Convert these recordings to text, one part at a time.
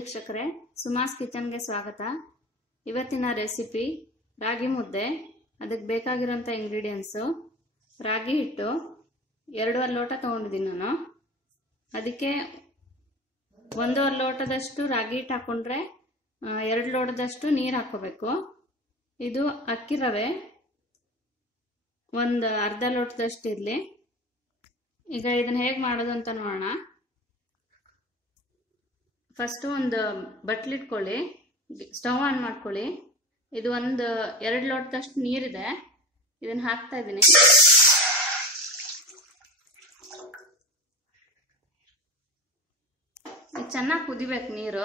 ವೀಕ್ಷಕರೇ, ಸುಮಾಸ್ ಕಿಚನ್ಗೆ ಸ್ವಾಗತ. ಇವತ್ತಿನ ರೆಸಿಪಿ ರಾಗಿ ಮುದ್ದೆ. ಅದಕ್ಕೆ ಬೇಕಾಗಿರೋಂಥ ಇಂಗ್ರೀಡಿಯೆಂಟ್ಸು: ರಾಗಿ ಹಿಟ್ಟು 2.5 ಲೋಟ ತೊಗೊಂಡಿದ್ದೀನಿ ನಾನು. ಅದಕ್ಕೆ 1.5 ಲೋಟದಷ್ಟು ರಾಗಿ ಹಿಟ್ಟು ಹಾಕೊಂಡ್ರೆ 2 ಲೋಟದಷ್ಟು ನೀರು ಹಾಕೋಬೇಕು. ಇದು ಅಕ್ಕಿ ರವೆ ಒಂದು ಅರ್ಧ ಲೋಟದಷ್ಟು ಇರಲಿ. ಈಗ ಇದನ್ನ ಹೇಗೆ ಮಾಡೋದು ಅಂತ ನೋಡೋಣ. ಫಸ್ಟ್ ಒಂದು ಬಟ್ಲಿಟ್ಕೊಳ್ಳಿ, ಸ್ಟವ್ ಆನ್ ಮಾಡ್ಕೊಳ್ಳಿ. ಇದು ಒಂದು 2 ಲೋಟದಷ್ಟು ನೀರಿದೆ, ಇದನ್ನ ಹಾಕ್ತಾ ಇದ್ದೀನಿ. ಚೆನ್ನಾಗಿ ಕುದಿಬೇಕು ನೀರು.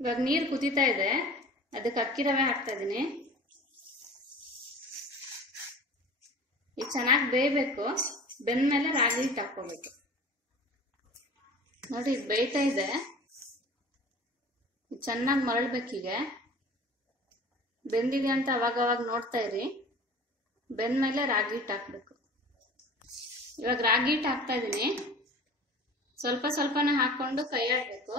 ಇವಾಗ ನೀರು ಕುದೀತಾ ಇದೆ, ಅದಕ್ಕೆ ಅಕ್ಕಿ ರವೆ ಹಾಕ್ತಾ ಇದ್ದೀನಿ. ಇದು ಚೆನ್ನಾಗಿ ಬೇಯಬೇಕು. ಬೆಂದ್ಮೇಲೆ ರಾಗಿ ಹಿಟ್ಟು ಹಾಕೋಬೇಕು. ನೋಡಿ, ಇದು ಬೇಯ್ತಾ ಇದೆ, ಚೆನ್ನಾಗಿ ಮರಳ್ಬೇಕೀಗ. ಬೆಂದಿದೆ ಅಂತ ಅವಾಗ ನೋಡ್ತಾ ಇರಿ. ಬೆಂದ್ಮೇಲೆ ರಾಗಿ ಹಿಟ್ಟು ಹಾಕ್ಬೇಕು. ಇವಾಗ ರಾಗಿ ಹಿಟ್ಟು ಹಾಕ್ತಾ ಇದ್ದೀನಿ. ಸ್ವಲ್ಪ ಸ್ವಲ್ಪನೇ ಹಾಕೊಂಡು ಕೈ ಆಡ್ಬೇಕು.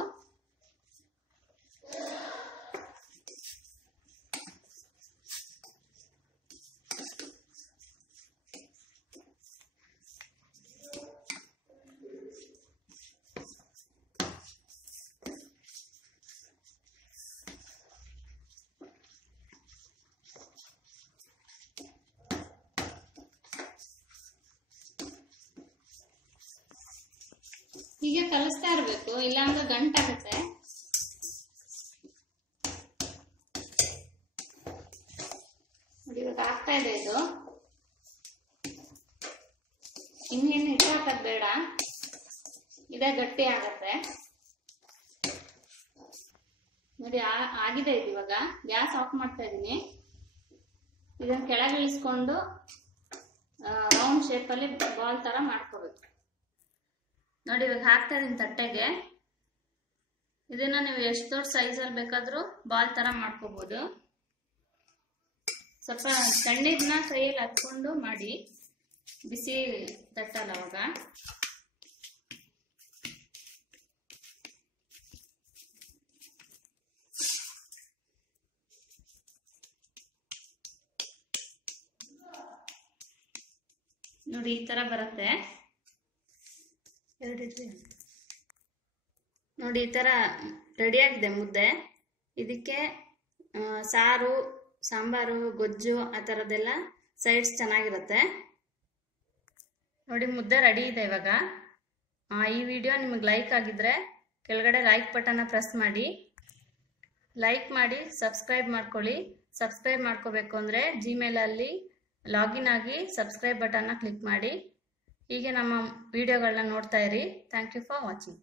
ಹೀಗೆ ಕಲಿಸ್ತಾ ಇರಬೇಕು, ಇಲ್ಲಾಂದ್ರೆ ಗಂಟಾಗುತ್ತೆ. ನೋಡಿ, ಇವಾಗ ಆಗ್ತಾ ಇದೆ ಇದು. ಇನ್ನೇನು ಹಿಟ್ಟು ಹಾಕೋದು ಬೇಡ, ಇದೇ ಗಟ್ಟಿ ಆಗತ್ತೆ. ನೋಡಿ, ಆಗಿದೆ ಇದು. ಇವಾಗ ಗ್ಯಾಸ್ ಆಫ್ ಮಾಡ್ತಾ ಇದ್ದೀನಿ. ಇದನ್ನ ಕೆಳಗೆ ಇಳಿಸ್ಕೊಂಡು ರೌಂಡ್ ಶೇಪಲ್ಲಿ ಬಾಲ್ ತರ ಮಾಡ್ಕೋಬೇಕು. ನೋಡಿ, ಇವಾಗ ಹಾಕ್ತಾ ಇದೀನಿ ತಟ್ಟೆಗೆ. ಇದನ್ನ ನೀವು ಎಷ್ಟು ದೊಡ್ಡ ಸೈಜಲ್ಲಿ ಬೇಕಾದ್ರೂ ಬಾಲ್ ತರ ಮಾಡ್ಕೋಬಹುದು. ಸ್ವಲ್ಪ ತಣ್ಣೀರ್ನ ಕೈಯಲ್ಲಿ ಹತ್ಕೊಂಡು ಮಾಡಿ, ಬಿಸಿ ತಟ್ಟಲ್ಲ ಅವಾಗ. ನೋಡಿ, ಈ ತರ ಬರುತ್ತೆ. ನೋಡಿ, ಈ ತರ ರೆಡಿ ಆಗಿದೆ ಮುದ್ದೆ. ಇದಕ್ಕೆ ಸಾರು, ಸಾಂಬಾರು, ಗೊಜ್ಜು ಆ ಥರದ್ದೆಲ್ಲ ಸೈಡ್ಸ್ ಚೆನ್ನಾಗಿರುತ್ತೆ. ನೋಡಿ, ಮುದ್ದೆ ರೆಡಿ ಇದೆ ಇವಾಗ. ಈ ವಿಡಿಯೋ ನಿಮಗೆ ಲೈಕ್ ಆಗಿದ್ರೆ ಕೆಳಗಡೆ ಲೈಕ್ ಬಟನ್ನ ಪ್ರೆಸ್ ಮಾಡಿ. ಲೈಕ್ ಮಾಡಿ, ಸಬ್ಸ್ಕ್ರೈಬ್ ಮಾಡ್ಕೊಳ್ಳಿ. ಸಬ್ಸ್ಕ್ರೈಬ್ ಮಾಡ್ಕೋಬೇಕು ಅಂದರೆ ಜಿಮೇಲಲ್ಲಿ ಲಾಗಿನ್ ಆಗಿ ಸಬ್ಸ್ಕ್ರೈಬ್ ಬಟನ್ನ ಕ್ಲಿಕ್ ಮಾಡಿ. ಹೀಗೆ ನಮ್ಮ ವಿಡಿಯೋಗಳನ್ನ ನೋಡ್ತಾ ಇರಿ. Thank you for watching.